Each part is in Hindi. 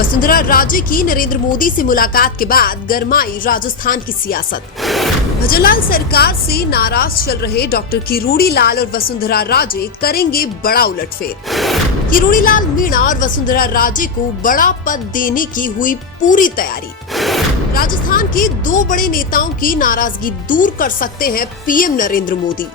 वसुंधरा राजे की नरेंद्र मोदी से मुलाकात के बाद गरमाई राजस्थान की सियासत। भजनलाल सरकार से नाराज चल रहे डॉक्टर किरोड़ी लाल और वसुंधरा राजे करेंगे बड़ा उलटफेर। किरोड़ी लाल मीणा और वसुंधरा राजे को बड़ा पद देने की हुई पूरी तैयारी। राजस्थान के दो बड़े नेताओं की नाराजगी दूर कर सकते हैं पीएम नरेंद्र मोदी।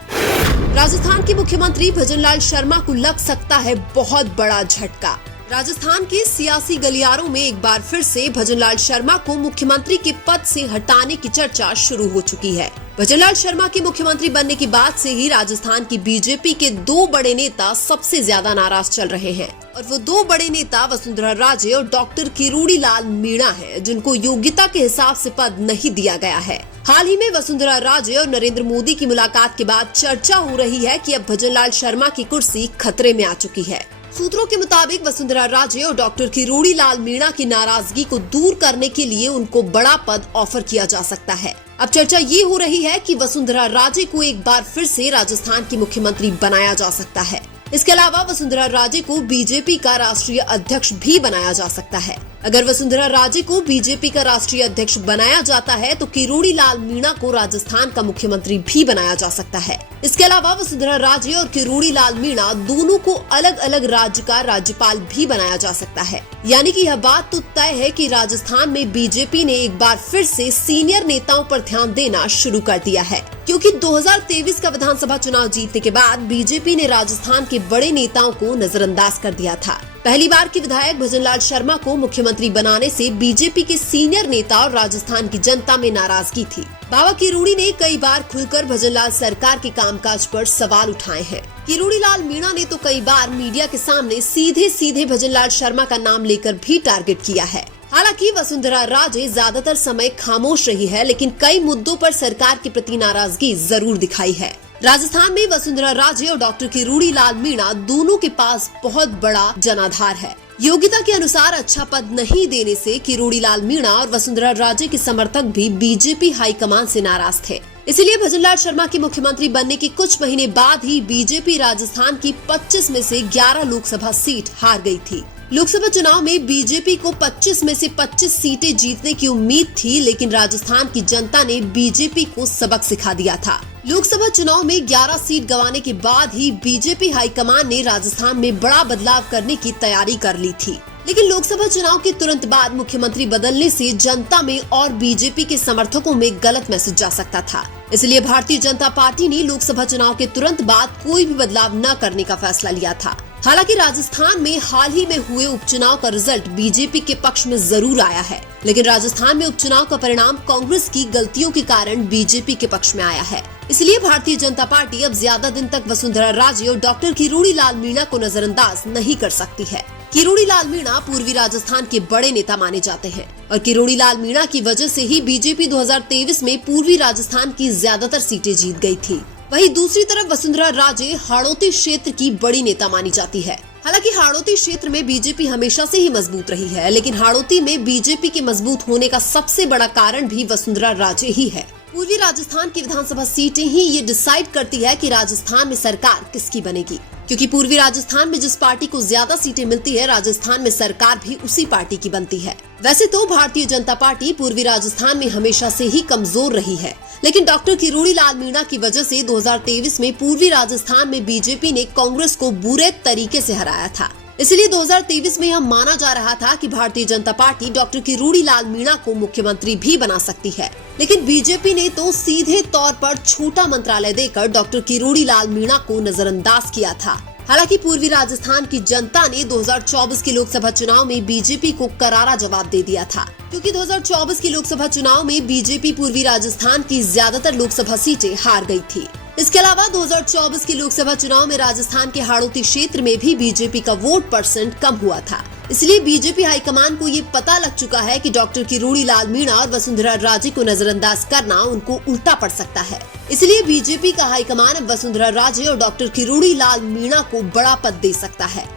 राजस्थान के मुख्यमंत्री भजनलाल शर्मा को लग सकता है बहुत बड़ा झटका। राजस्थान के सियासी गलियारों में एक बार फिर से भजनलाल शर्मा को मुख्यमंत्री के पद से हटाने की चर्चा शुरू हो चुकी है। भजनलाल शर्मा के मुख्यमंत्री बनने के बाद से ही राजस्थान की बीजेपी के दो बड़े नेता सबसे ज्यादा नाराज चल रहे हैं और वो दो बड़े नेता वसुंधरा राजे और डॉक्टर किरोड़ी लाल मीणा हैं, जिनको योग्यता के हिसाब से पद नहीं दिया गया है। हाल ही में वसुंधरा राजे और नरेंद्र मोदी की मुलाकात के बाद चर्चा हो रही है कि अब भजनलाल शर्मा की कुर्सी खतरे में आ चुकी है। सूत्रों के मुताबिक वसुंधरा राजे और डॉक्टर किरोड़ी लाल मीणा की नाराजगी को दूर करने के लिए उनको बड़ा पद ऑफर किया जा सकता है। अब चर्चा ये हो रही है कि वसुंधरा राजे को एक बार फिर से राजस्थान की मुख्यमंत्री बनाया जा सकता है। इसके अलावा वसुंधरा राजे को बीजेपी का राष्ट्रीय अध्यक्ष भी बनाया जा सकता है। अगर वसुंधरा राजे को बीजेपी का राष्ट्रीय अध्यक्ष बनाया जाता है तो किरोड़ी लाल मीणा को राजस्थान का मुख्यमंत्री भी बनाया जा सकता है। इसके अलावा वसुंधरा राजे और किरोड़ी लाल मीणा दोनों को अलग अलग राज्य का राज्यपाल भी बनाया जा सकता है। यानी कि यह बात तो तय है कि राजस्थान में बीजेपी ने एक बार फिर से सीनियर नेताओं पर ध्यान देना शुरू कर दिया है, क्योंकि 2023 का विधानसभा चुनाव जीतने के बाद बीजेपी ने राजस्थान के बड़े नेताओं को नजरअंदाज कर दिया था। पहली बार की विधायक भजनलाल शर्मा को मुख्यमंत्री बनाने से बीजेपी के सीनियर नेता और राजस्थान की जनता में नाराजगी थी। बाबा किरोड़ी ने कई बार खुलकर भजनलाल सरकार के कामकाज पर सवाल उठाए हैं। किरोड़ी लाल मीणा ने तो कई बार मीडिया के सामने सीधे सीधे भजनलाल शर्मा का नाम लेकर भी टारगेट किया है। हालांकि वसुंधरा राजे ज्यादातर समय खामोश रही है, लेकिन कई मुद्दों पर सरकार के प्रति नाराजगी जरूर दिखाई है। राजस्थान में वसुंधरा राजे और डॉक्टर किरोड़ी लाल मीणा दोनों के पास बहुत बड़ा जनाधार है। योग्यता के अनुसार अच्छा पद नहीं देने से किरोड़ी लाल मीणा और वसुंधरा राजे के समर्थक भी बीजेपी हाईकमान से नाराज थे। इसलिए भजनलाल शर्मा के मुख्यमंत्री बनने के कुछ महीने बाद ही बीजेपी राजस्थान की 25 में से 11 लोकसभा सीट हार गई थी। लोकसभा चुनाव में बीजेपी को 25 में से 25 सीटें जीतने की उम्मीद थी, लेकिन राजस्थान की जनता ने बीजेपी को सबक सिखा दिया था। लोकसभा चुनाव में 11 सीट गंवाने के बाद ही बीजेपी हाईकमान ने राजस्थान में बड़ा बदलाव करने की तैयारी कर ली थी। लेकिन लोकसभा चुनाव के तुरंत बाद मुख्यमंत्री बदलने से जनता में और बीजेपी के समर्थकों में गलत मैसेज जा सकता था। इसलिए भारतीय जनता पार्टी ने लोकसभा चुनाव के तुरंत बाद कोई भी बदलाव न करने का फैसला लिया था। हालांकि राजस्थान में हाल ही में हुए उपचुनाव का रिजल्ट बीजेपी के पक्ष में जरूर आया है, लेकिन राजस्थान में उपचुनाव का परिणाम कांग्रेस की गलतियों के कारण बीजेपी के पक्ष में आया है। इसलिए भारतीय जनता पार्टी अब ज्यादा दिन तक वसुंधरा राजे और डॉक्टर किरोड़ी लाल मीणा को नजरअंदाज नहीं कर सकती है। किरोड़ी लाल मीणा पूर्वी राजस्थान के बड़े नेता माने जाते हैं और किरोड़ी लाल मीणा की वजह से ही बीजेपी 2023 में पूर्वी राजस्थान की ज्यादातर सीटें जीत गई थी। वहीं दूसरी तरफ वसुंधरा राजे हाड़ौती क्षेत्र की बड़ी नेता मानी जाती है। हालांकि हाड़ौती क्षेत्र में बीजेपी हमेशा से ही मजबूत रही है, लेकिन हाड़ौती में बीजेपी के मजबूत होने का सबसे बड़ा कारण भी वसुंधरा राजे ही है। पूर्वी राजस्थान की विधानसभा सीटें ही ये डिसाइड करती है कि राजस्थान में सरकार किसकी बनेगी, क्योंकि पूर्वी राजस्थान में जिस पार्टी को ज्यादा सीटें मिलती है, राजस्थान में सरकार भी उसी पार्टी की बनती है। वैसे तो भारतीय जनता पार्टी पूर्वी राजस्थान में हमेशा से ही कमजोर रही है, लेकिन डॉक्टर किरोड़ी लाल मीणा की वजह से 2023 में पूर्वी राजस्थान में बीजेपी ने कांग्रेस को बुरे तरीके से हराया था। इसलिए 2023 में यह माना जा रहा था कि भारतीय जनता पार्टी डॉक्टर किरोड़ी लाल मीणा को मुख्यमंत्री भी बना सकती है, लेकिन बीजेपी ने तो सीधे तौर पर छोटा मंत्रालय देकर डॉक्टर किरोड़ी लाल मीणा को नजरअंदाज किया था। हालांकि पूर्वी राजस्थान की जनता ने 2024 के लोकसभा चुनाव में बीजेपी को करारा जवाब दे दिया था, क्योंकि 2024 के लोकसभा चुनाव में बीजेपी पूर्वी राजस्थान की ज्यादातर लोकसभा सीटें हार गई थी। इसके अलावा 2024 के लोकसभा चुनाव में राजस्थान के हाड़ौती क्षेत्र में भी बीजेपी का वोट परसेंट कम हुआ था। इसलिए बीजेपी हाईकमान को ये पता लग चुका है कि डॉक्टर किरोड़ी लाल मीणा और वसुंधरा राजे को नजरअंदाज करना उनको उल्टा पड़ सकता है। इसलिए बीजेपी का हाईकमान अब वसुंधरा राजे और डॉक्टर किरोड़ी लाल मीणा को बड़ा पद दे सकता है।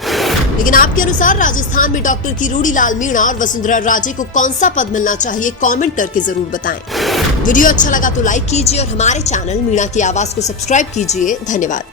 लेकिन आपके अनुसार राजस्थान में डॉक्टर किरोड़ी लाल मीणा और वसुंधरा राजे को कौन सा पद मिलना चाहिए, कमेंट करके जरूर बताएं। वीडियो अच्छा लगा तो लाइक कीजिए और हमारे चैनल मीणा की आवाज को सब्सक्राइब कीजिए। धन्यवाद।